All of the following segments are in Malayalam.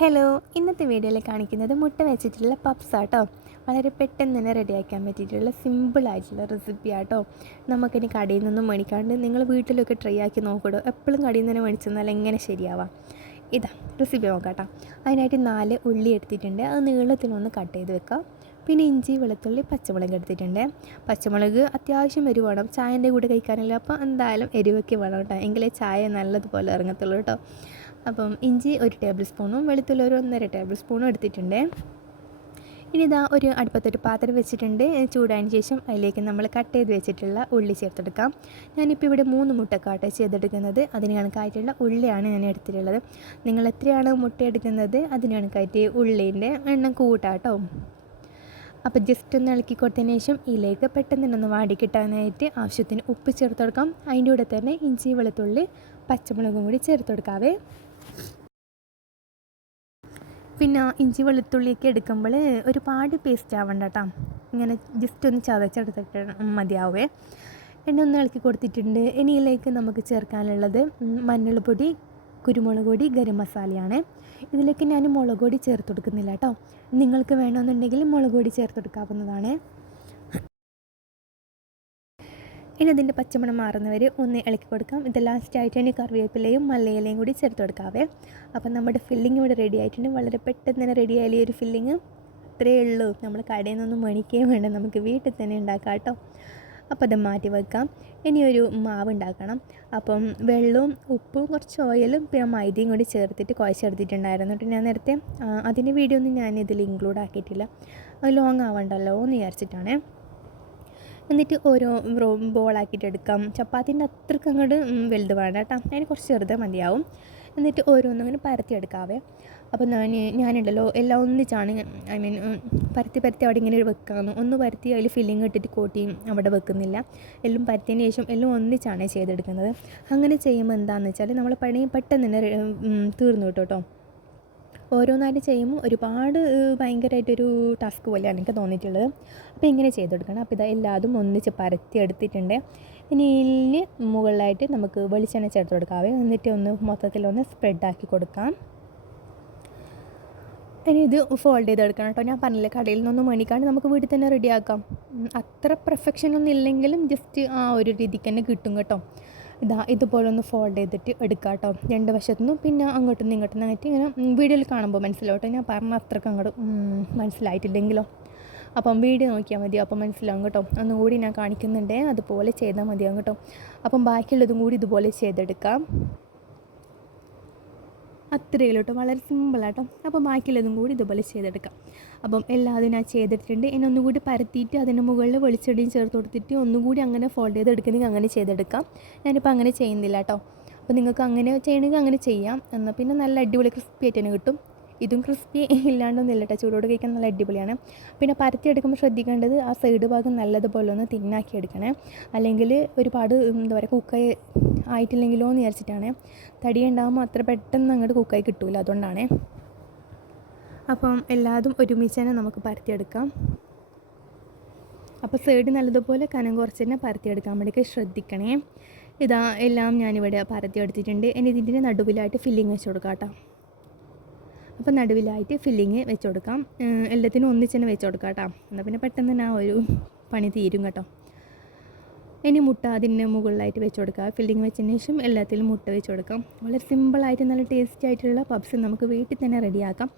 ഹലോ, ഇന്നത്തെ വീഡിയോയിൽ കാണിക്കുന്നത് മുട്ട വെച്ചിട്ടുള്ള പപ്സ് ആട്ടോ. വളരെ പെട്ടെന്ന് തന്നെ റെഡിയാക്കാൻ പറ്റിയിട്ടുള്ള സിമ്പിളായിട്ടുള്ള റെസിപ്പി ആട്ടോ. നമുക്കിനി കടയിൽ നിന്നും മേടിക്കാണ്ട് നിങ്ങൾ വീട്ടിലൊക്കെ ട്രൈ ആക്കി നോക്കിടോ. എപ്പോഴും കടയിൽ നിന്ന് തന്നെ മേടിച്ചെന്നാൽ എങ്ങനെ ശരിയാവാം. ഇതാ റെസിപ്പി നോക്കാട്ടോ. അതിനായിട്ട് 4 ഉള്ളി എടുത്തിട്ടുണ്ട്. അത് നീളത്തിലൊന്ന് കട്ട് ചെയ്ത് വെക്കാം. പിന്നെ ഇഞ്ചി, വെളുത്തുള്ളി, പച്ചമുളക് എടുത്തിട്ടുണ്ട്. പച്ചമുളക് അത്യാവശ്യം എരിവ് വേണം, ചായൻ്റെ കൂടെ കഴിക്കാനില്ല. അപ്പോൾ എന്തായാലും എരിവൊക്കെ വേണം കേട്ടോ, എങ്കിലേ ചായ നല്ലതുപോലെ ഇറങ്ങത്തുള്ളൂ കേട്ടോ. അപ്പം ഇഞ്ചി 1 ടേബിൾ സ്പൂണും വെളുത്തുള്ളി 1.5 ടേബിൾ സ്പൂണും എടുത്തിട്ടുണ്ട്. ഇനി ഇതാ ഒരു അടുപ്പത്തൊരു പാത്രം വെച്ചിട്ടുണ്ട്. ചൂടായതിന് ശേഷം അതിലേക്ക് നമ്മൾ കട്ട് ചെയ്ത് വെച്ചിട്ടുള്ള ഉള്ളി ചേർത്തെടുക്കാം. ഞാനിപ്പോൾ ഇവിടെ 3 മുട്ടക്കാട്ട് ചെയ്തെടുക്കുന്നത്. അതിന് കണക്കായിട്ടുള്ള ഉള്ളിയാണ് ഞാൻ എടുത്തിട്ടുള്ളത്. നിങ്ങൾ എത്രയാണ് മുട്ട എടുക്കുന്നത് അതിന് കണക്കായിട്ട് ഉള്ളീൻ്റെ എണ്ണം കൂട്ടാട്ടോ. അപ്പോൾ ജസ്റ്റ് ഒന്ന് ഇളക്കി കൊടുത്തതിന് ശേഷം ഇതിലേക്ക് പെട്ടെന്ന് തന്നെ ഒന്ന് വാടി കിട്ടാനായിട്ട് ആവശ്യത്തിന് ഉപ്പ് ചേർത്ത് കൊടുക്കാം. അതിൻ്റെ കൂടെ തന്നെ ഇഞ്ചി, വെളുത്തുള്ളി, പച്ചമുളകും കൂടി ചേർത്ത് കൊടുക്കാവേ. പിന്നെ ഇഞ്ചി വെളുത്തുള്ളിയൊക്കെ എടുക്കുമ്പോൾ ഒരുപാട് പേസ്റ്റ് ആവണ്ട കേട്ടോ, ഇങ്ങനെ ജസ്റ്റ് ഒന്ന് ചതച്ചെടുത്തിട്ട് മതിയാവേ. എണ്ണ ഒന്ന് ഇളക്കി കൊടുത്തിട്ടുണ്ട്. ഇനി ഇതിലേക്ക് നമുക്ക് ചേർക്കാനുള്ളത് മഞ്ഞൾപ്പൊടി, കുരുമുളക് പൊടി, ഗരം മസാലയാണ്. ഇതിലേക്ക് ഞാൻ മുളക് പൊടി ചേർത്ത് കൊടുക്കുന്നില്ല കേട്ടോ. നിങ്ങൾക്ക് വേണമെന്നുണ്ടെങ്കിൽ മുളക് പൊടി ചേർത്ത് കൊടുക്കാവുന്നതാണ്. ഇനി അതിൻ്റെ പച്ചമണം മാറുന്നവർ ഒന്ന് ഇളക്കി കൊടുക്കാം. ഇത് ലാസ്റ്റായിട്ട് ഇനി കറിവേപ്പിലയും മല്ലിയിലയും കൂടി ചേർത്ത് കൊടുക്കാവേ. അപ്പം നമ്മുടെ ഫില്ലിങ് ഇവിടെ റെഡി ആയിട്ടുണ്ട്. വളരെ പെട്ടെന്ന് തന്നെ റെഡി ആയാലും ഈ ഒരു ഫില്ലിങ് അത്രയേ ഉള്ളൂ. നമ്മൾ കടയിൽ നിന്നൊന്നും മേടിക്കുകയും വേണ്ട, നമുക്ക് വീട്ടിൽ തന്നെ ഉണ്ടാക്കാം കേട്ടോ. അപ്പോൾ അത് മാറ്റി വെക്കാം. ഇനി ഒരു മാവ് ഉണ്ടാക്കണം. അപ്പം വെള്ളവും ഉപ്പും കുറച്ച് ഓയിലും പിന്നെ മൈദയും കൂടി ചേർത്തിട്ട് കുഴച്ചെടുത്തിട്ടുണ്ടായിരുന്നു കേട്ടോ. ഞാൻ നേരത്തെ അതിൻ്റെ വീഡിയോ ഒന്നും ഞാൻ ഇതിൽ ഇൻക്ലൂഡ് ആക്കിയിട്ടില്ല, അത് ലോങ് ആവണ്ടല്ലോ എന്ന് വിചാരിച്ചിട്ടാണ്. എന്നിട്ട് ഓരോ ബോളാക്കിയിട്ട് എടുക്കാം. ചപ്പാത്തിൻ്റെ അത്രയ്ക്ക് അങ്ങോട്ട് വലുത് വേണ്ട കേട്ടോ, അതിന് കുറച്ച് ചെറുത് മതിയാവും. എന്നിട്ട് ഓരോന്നും അങ്ങനെ പരത്തിയെടുക്കാവേ. അപ്പോൾ ഞാനുണ്ടല്ലോ എല്ലാം ഒന്നിച്ചാണ്, പരത്തി അവിടെ ഇങ്ങനെ വെക്കാമെന്ന്. ഒന്ന് പരത്തി അതിൽ ഫില്ലിങ് ഇട്ടിട്ട് കോട്ടി അവിടെ വെക്കുന്നില്ല. എല്ലാം പരത്തിയതിന് ശേഷം എല്ലാം ഒന്നിച്ചാണ് ചെയ്തെടുക്കുന്നത്. അങ്ങനെ ചെയ്യുമ്പോൾ എന്താണെന്ന് വെച്ചാൽ നമ്മൾ പണി പെട്ടെന്ന് തന്നെ തീർന്നു കേട്ടോ. ഓരോന്നായിട്ട് ചെയ്യുമ്പോൾ ഒരുപാട് ഭയങ്കരമായിട്ടൊരു ടാസ്ക് പോലെയാണ് എനിക്ക് തോന്നിയിട്ടുള്ളത്. അപ്പോൾ ഇങ്ങനെ ചെയ്തെടുക്കണം. അപ്പോൾ ഇതാ എല്ലാതും ഒന്നിച്ച് പരത്തി എടുത്തിട്ടുണ്ട്. ഇനി ഇതിന് മുകളിലായിട്ട് നമുക്ക് വെളിച്ചെണ്ണ ചേർത്ത് കൊടുക്കാവേ. എന്നിട്ട് ഒന്ന് മൊത്തത്തിലൊന്ന് സ്പ്രെഡാക്കി കൊടുക്കാം. ഇനി ഇത് ഫോൾഡ് ചെയ്തെടുക്കണം കേട്ടോ. ഞാൻ പറഞ്ഞില്ലേ, കടയിൽ നിന്നൊന്നും മേടിക്കാണ്ട് നമുക്ക് വീട്ടിൽ തന്നെ റെഡിയാക്കാം. അത്ര പെർഫെക്ഷനൊന്നും ഇല്ലെങ്കിലും ജസ്റ്റ് ആ ഒരു രീതിക്ക് തന്നെ കിട്ടും കേട്ടോ. ഇതുപോലെ ഒന്ന് ഫോൾഡ് ചെയ്തിട്ട് എടുക്കാം കേട്ടോ, 2 വശത്തുനിന്നും. പിന്നെ അങ്ങോട്ടും ഇങ്ങോട്ടും ആയിട്ട് ഇങ്ങനെ വീഡിയോയിൽ കാണുമ്പോൾ മനസ്സിലാവട്ടെ. ഞാൻ പറഞ്ഞ അത്രയ്ക്ക് അങ്ങോട്ട് മനസ്സിലായിട്ടില്ലെങ്കിലോ, അപ്പം വീഡിയോ നോക്കിയാൽ മതിയോ, അപ്പം മനസ്സിലാവും കേട്ടോ. ഒന്നുകൂടി ഞാൻ കാണിക്കുന്നുണ്ടേ, അതുപോലെ ചെയ്താൽ മതിയാവും കേട്ടോ. അപ്പം ബാക്കിയുള്ളതും കൂടി ഇതുപോലെ ചെയ്തെടുക്കാം. അത്രയേ ഉള്ളൂ കേട്ടോ, വളരെ സിമ്പിളാട്ടോ. അപ്പോൾ ബാക്കിയുള്ളതും കൂടി ഇതുപോലെ ചെയ്തെടുക്കാം. അപ്പം എല്ലാതും ഞാൻ ചെയ്തിട്ടുണ്ട്. ഇനി ഒന്നുകൂടി പരത്തിയിട്ട് അതിന് മുകളിൽ വെളിച്ചെണ്ണയും ചേർത്ത് കൊടുത്തിട്ട് ഒന്നുകൂടി അങ്ങനെ ഫോൾഡ് ചെയ്തെടുക്കണമെങ്കിൽ അങ്ങനെ ചെയ്തെടുക്കാം. ഞാനിപ്പോൾ അങ്ങനെ ചെയ്യുന്നില്ല കേട്ടോ. അപ്പോൾ നിങ്ങൾക്ക് അങ്ങനെ ചെയ്യണമെങ്കിൽ അങ്ങനെ ചെയ്യാം. എന്നാൽ പിന്നെ നല്ല അടിപൊളി ക്രിസ്പി ആയിട്ട് തന്നെ കിട്ടും. ഇതും ക്രിസ്പി ഇല്ലാണ്ടൊന്നുമില്ല കേട്ടോ, ചൂടോട് കഴിക്കാൻ നല്ല അടിപൊളിയാണ്. പിന്നെ പരത്തി എടുക്കുമ്പോൾ ശ്രദ്ധിക്കേണ്ടത് ആ സൈഡ് ഭാഗം നല്ലതുപോലെ ഒന്ന് തിന്നാക്കി എടുക്കണേ, അല്ലെങ്കിൽ ഒരുപാട് എന്താ പറയുക കുക്കായി ആയിട്ടില്ലെങ്കിലോ എന്ന് വിചാരിച്ചിട്ടാണ്. തടി ഉണ്ടാകുമ്പോൾ അത്ര പെട്ടെന്ന് അങ്ങോട്ട് കുക്കായി കിട്ടില്ല, അതുകൊണ്ടാണ്. അപ്പം എല്ലാതും ഒരുമിച്ച് തന്നെ നമുക്ക് പരത്തിയെടുക്കാം. അപ്പോൾ സൈഡ് നല്ലതുപോലെ കനം കുറച്ച് തന്നെ പരത്തിയെടുക്കാൻ വേണ്ടിയിട്ട് ശ്രദ്ധിക്കണേ. ഇതാ എല്ലാം ഞാനിവിടെ പരത്തിയെടുത്തിട്ടുണ്ട്. ഇനി ഇതിൻ്റെ നടുവിലായിട്ട് ഫില്ലിങ് വെച്ച് കൊടുക്കാം കേട്ടോ. അപ്പോൾ നടുവിലായിട്ട് ഫില്ലിങ് വെച്ച് കൊടുക്കാം. എല്ലാത്തിനും ഒന്നിച്ച് തന്നെ വെച്ച് കൊടുക്കാം കേട്ടോ, എന്നാൽ പിന്നെ പെട്ടെന്ന് തന്നെ ആ ഒരു പണി തീരും കേട്ടോ. ഇനി മുട്ട അതിന് മുകളിലായിട്ട് വെച്ച് കൊടുക്കുക. ഫില്ലിങ് വെച്ചതിന് ശേഷം എല്ലാത്തിലും മുട്ട വെച്ച് കൊടുക്കാം. വളരെ സിമ്പിളായിട്ട് നല്ല ടേസ്റ്റി ആയിട്ടുള്ള പപ്സ് നമുക്ക് വീട്ടിൽ തന്നെ റെഡിയാക്കാം.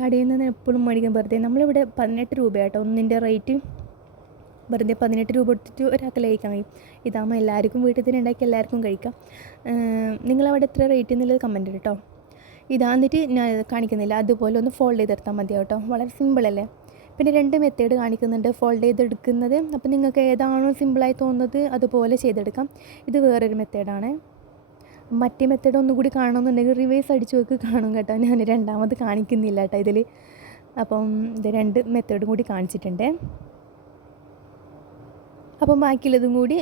കടയിൽ നിന്ന് എപ്പോഴും മേടിക്കാൻ വെറുതെ നമ്മളിവിടെ 18 രൂപയാട്ടോ ഒന്നിൻ്റെ റേറ്റ്. വെറുതെ 18 രൂപ കൊടുത്തിട്ട് ഒരാൾക്ക് കഴിക്കാൻ കഴിയും. ഇതാകുമ്പോൾ എല്ലാവർക്കും വീട്ടിൽ തന്നെ ഉണ്ടാക്കി എല്ലാവർക്കും കഴിക്കാം. നിങ്ങളവിടെ എത്ര റേറ്റ് എന്നുള്ളത് കമൻറ്റ് കേട്ടോ. എന്നിട്ട് ഞാൻ കാണിക്കുന്നില്ല, അതുപോലെ ഒന്ന് ഫോൾഡ് ചെയ്തെടുത്താൽ മതിയാവും കേട്ടോ. വളരെ സിമ്പിളല്ലേ. പിന്നെ 2 മെത്തേഡ് കാണിക്കുന്നുണ്ട് ഫോൾഡ് ചെയ്തെടുക്കുന്നത്. അപ്പോൾ നിങ്ങൾക്ക് ഏതാണോ സിമ്പിളായി തോന്നുന്നത് അതുപോലെ ചെയ്തെടുക്കാം. ഇത് വേറൊരു മെത്തേഡാണ്. മറ്റേ മെത്തേഡ് ഒന്നുകൂടി കാണണമെന്നുണ്ടെങ്കിൽ റിവേഴ്സ് അടിച്ച് നോക്കി കാണും കേട്ടോ. ഞാൻ രണ്ടാമത് കാണിക്കുന്നില്ല കേട്ടോ ഇതിൽ. അപ്പം ഇത് 2 മെത്തേഡും കൂടി കാണിച്ചിട്ടുണ്ട്. അപ്പം ബാക്കിയുള്ളതും കൂടി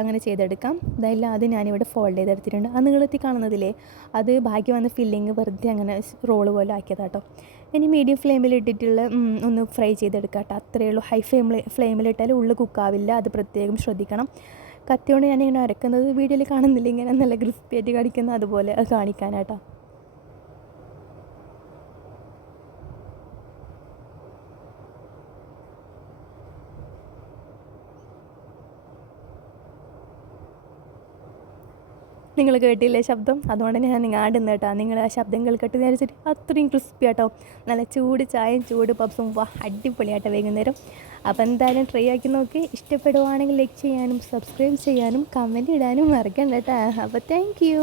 അങ്ങനെ ചെയ്തെടുക്കാം. ഇതെല്ലാം അത് ഞാനിവിടെ ഫോൾഡ് ചെയ്തെടുത്തിട്ടുണ്ട്. ആ നീളത്തിൽ കാണുന്നതില്ലേ, അത് ബാക്കി വന്ന ഫില്ലിങ് വെറുതെ അങ്ങനെ റോള് പോലെ ആക്കിയതാട്ടോ. ഇനി മീഡിയം ഫ്ലെയിമിലിട്ടിട്ടുള്ള ഒന്ന് ഫ്രൈ ചെയ്തെടുക്കാം കേട്ടോ. അത്രയേ ഉള്ളൂ. ഹൈ ഫ്ലെയിമിലിട്ടാൽ ഉള്ളിൽ കുക്കാവില്ല, അത് പ്രത്യേകം ശ്രദ്ധിക്കണം. കത്തിയോണ്ട് ഞാനിങ്ങനെ അരക്കുന്നത് വീഡിയോയിൽ കാണുന്നില്ല, ഇങ്ങനെ നല്ല ക്രിസ്പി ആയിട്ട് കാണിക്കുന്നത് അതുപോലെ അത് കാണിക്കാനാട്ടോ. നിങ്ങൾ കേട്ടില്ലേ ശബ്ദം? അതുകൊണ്ട് ഞാൻ ആടുന്നത് കേട്ടോ. നിങ്ങൾ ആ ശബ്ദം കേൾക്കട്ടെ വിചാരിച്ചിട്ട്. അത്രയും ക്രിസ്പി ആട്ടോ. നല്ല ചൂട് ചായയും ചൂട് പപ്സും അടിപൊളിയാട്ടോ വൈകുന്നേരം. അപ്പോൾ എന്തായാലും ട്രൈ ആക്കി നോക്കി. ഇഷ്ടപ്പെടുവാണെങ്കിൽ ലൈക്ക് ചെയ്യാനും സബ്സ്ക്രൈബ് ചെയ്യാനും കമൻറ്റ് ഇടാനും മറക്കണ്ട കേട്ടോ. അപ്പോൾ താങ്ക് യു.